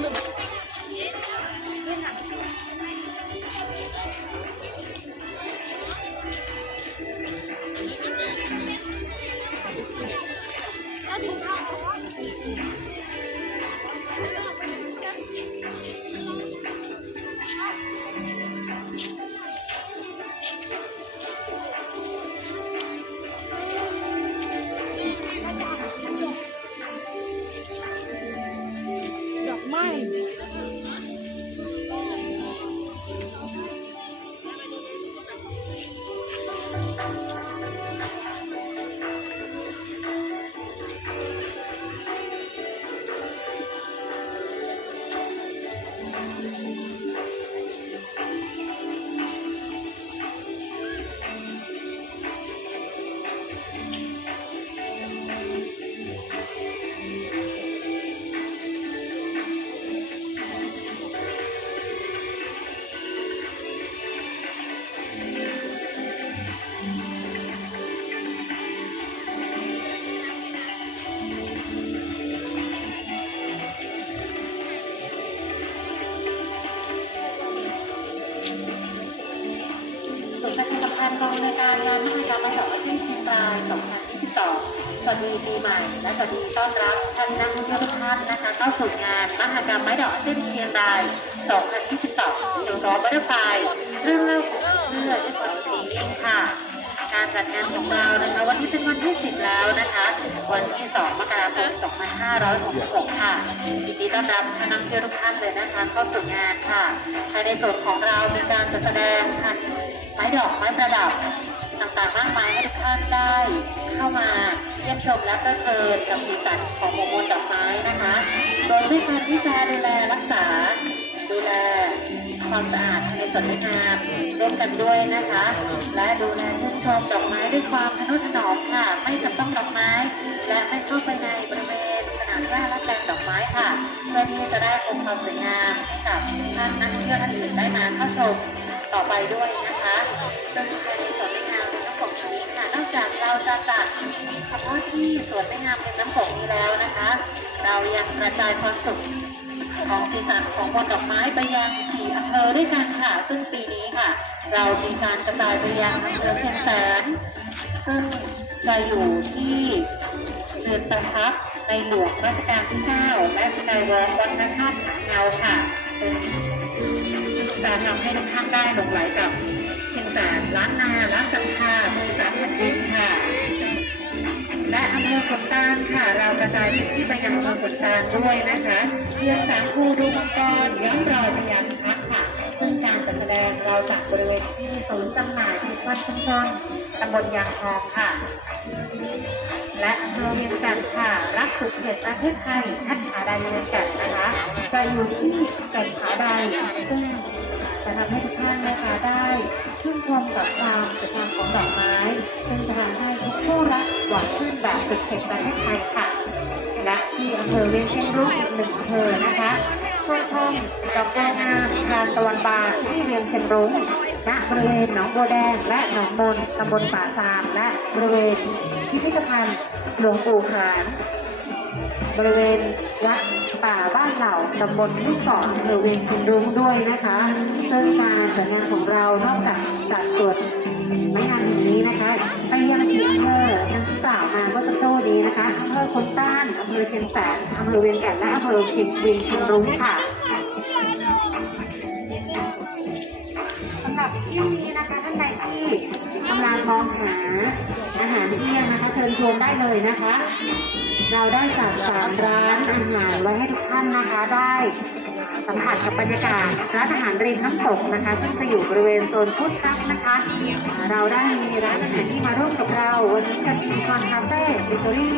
ค อานมหกรรมมาสอที่เชียงราย2022 สวัสดีปีใหม่ และสวัสดีต้อนรับท่านนักท่องเที่ยวทุกท่านนะคะเข้าสู่งานมหกรรมไม้ดอกเส้นเชียงราย 2022อยู่ร้อบัตเตอร์ไฟเรื่องเล่าของเพื่อด้วยความสีเองค่ะการจัดงานของเรานะคะวันนี้เป็นวันที่ 10 แล้วนะคะ วันที่ 2 มกราคม 2566 ค่ะยินดีต้อนรับท่านนักท่องเที่ยวทุกท่านเลยนะคะเข้าสู่งานค่ะภายในส่วนของเรามีการจัดแสดงพันไม้ดอกไม้ประดับ ต่างๆมากมายให้ทุกท่านได้ เข้ามาเยี่ยมชมและเพลิดเพลินกับสีสันของโมโมลดอกไม้นะคะ โดยด้วยการที่จะดูแลรักษา ดูแลความสะอาดในสวนงามร่วมกันด้วยนะคะ และดูแลชื่นชมดอกไม้ด้วยความทนุถนอมค่ะ ไม่จับต้องดอกไม้ และไม่เข้าไปในบริเวณสนามหญ้าและแปลงดอกไม้ค่ะเพื่อที่จะได้คงความสวยงามให้กับท่านนักท่องเที่ยวท่านอื่นได้มาเข้าชมต่อไปด้วยนะคะซึ่งภายในสวนงามในน้ำตกนี้ค่ะ นอกจากเราจะจัดเฉพาที่สวนงามในน้ำตกนี้แล้วนะคะ เรายังกระจายความสุขของสีสันของบนดอกไม้ไปยังสี่อำเภอด้วยกันค่ะ ซึ่งปีนี้ค่ะ เรามีการกระจายไปยังอำเภอเชียงแสนซึ่งจะอยู่ที่เรือนประทับในหลวงรัชกาลที่9และสกายวอล์กวัดพระธาตุหนังเงาค่ะเป็นการทำให้ทุกท่านได้หลงไหลกับ เชียงแสนล้านนาล้านจำพาบริษัทแผ่นดินค่ะ และอำเภอขนตาลค่ะ เรากระจายพื้นที่ไปยังอำเภอขนตาลด้วยนะคะเรียนสามคูดูมังกรย้อนรอยพยานพักค่ะ ซึ่งการจัดแสดงเราจัดบริเวณที่ศูนย์จำหน่ายที่วัดชุมชนตำบลยางทองค่ะ และอำเภอเวียงจันทร์ค่ะ รักสุดเขตประเทศไทยท่านผาใดเวียงจันทร์นะคะจะอยู่ที่แก่นผาใดซึ่ง จะทำให้ทุกท่านนะคะได้ชื่นชมกับความสวยงามของดอกไม้ซึ่งจะทำให้ทุกผู้รักหวังขึ้นแบบสุดเขตประเทศไทยค่ะ และที่อำเภอเวียงเชียงรุ้งอีกหนึ่งอำเภอนะคะช่วยชมดอกบัวงามงานตะวันบานที่เวียงเชียงรุ้งณบริเวณหนองบัวแดงและหนองมนตำบลป่าซามและบริเวณพิพิธภัณฑ์หลวงปู่ขาน บริเวณวัดป่าบ้านเหล่าตำบลลูกศรอำเภอเวียงพินรุ้งด้วยนะคะซึ่งการจัดงานของเรานอกจากจัดตรวจไม้งานอย่างนี้นะคะไปยังที่อำเภอทั้งที่กล่าวมาเมื่อสักครู่นี้นะคะอำเภอคนต้านอำเภอเชียงแสนอำเภอเวียงแก่นและอำเภอเชียงเวียงพินรุ้งค่ะสำหรับที่นี้นะคะท่านใดที่กำลังมองหาอาหารเที่ยงนะคะเชิญชมได้เลยนะคะ เราได้จัดสามร้านอาหารไว้ให้ทุกท่านนะคะ ได้สัมผัสกับบรรยากาศร้านอาหารริมน้ำตกนะคะซึ่งจะอยู่บริเวณโซนพุทธคักนะคะ เราได้มีร้านอาหารที่มาร่วมกับเราวันนี้จะมีคอนคาเฟ่บิเกอรี่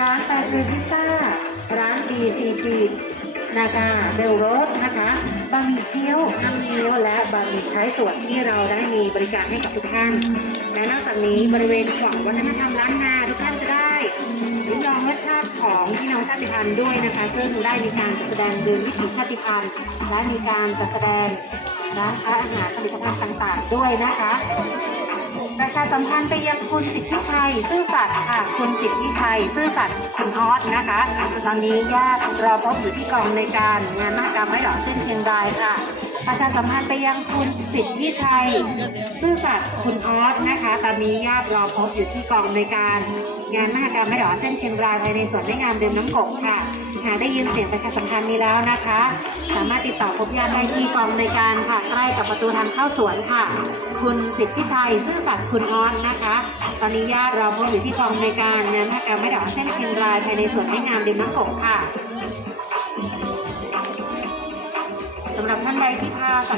ร้านแปดเรพิซซ่าร้านดี BCG นาคาเบลโรสนะคะบะหมี่เกี๊ยวน้ำเงี้ยวและบะหมี่ใช้ส่วนที่เราได้มีบริการให้กับทุกท่านและนอกจากนี้บริเวณฝั่งวัฒนธรรมล้านนาทุกท่านจะได้ลิ้มลองรสชาติของพี่น้องชาติพันธุ์ด้วยนะคะซึ่งได้มีการจัดแสดงเดินวิถีชาติพันธุ์และมีการจัดแสดงร้านค้าอาหารผลิตภัณฑ์ต่างๆ ด้วยนะคะ ประชาสัมพันธ์ไปยังคุณสิทธิชัยซื่อสัตย์ค่ะคุณสิทธิชัยซื่อสัตย์คุณฮอสนะคะ ตอนนี้ญาติรอพบอยู่ที่กองในการงานมากรรมไม่หล่อกเส้นเชียงรายค่ะ ประชาสัมพันธ์ไปยังคุณสิทธิชัยซื่อสัตย์คุณออสนะคะ ตอนนี้ญาติรอพบอยู่ที่กองในการงานมหกรรมไม้ดอเส้นเชียงรายภายในสวนไม้งามเดิมน้ำกบค่ะ หากได้ยินเสียงประชาสัมพันธ์นี้แล้วนะคะ สามารถติดต่อพบญาติได้ที่กองในการค่ะใกล้กับประตูทางเข้าสวนค่ะ คุณสิทธิชัยซื่อสัตย์คุณออสนะคะ ตอนนี้ญาติเราพบอยู่ที่กองในการงานมหกรรมไม้ดอเส้นเชียงรายภายในสวนไม้งามเดิมน้ำกบค่ะ หรับท่านใดที่พาสั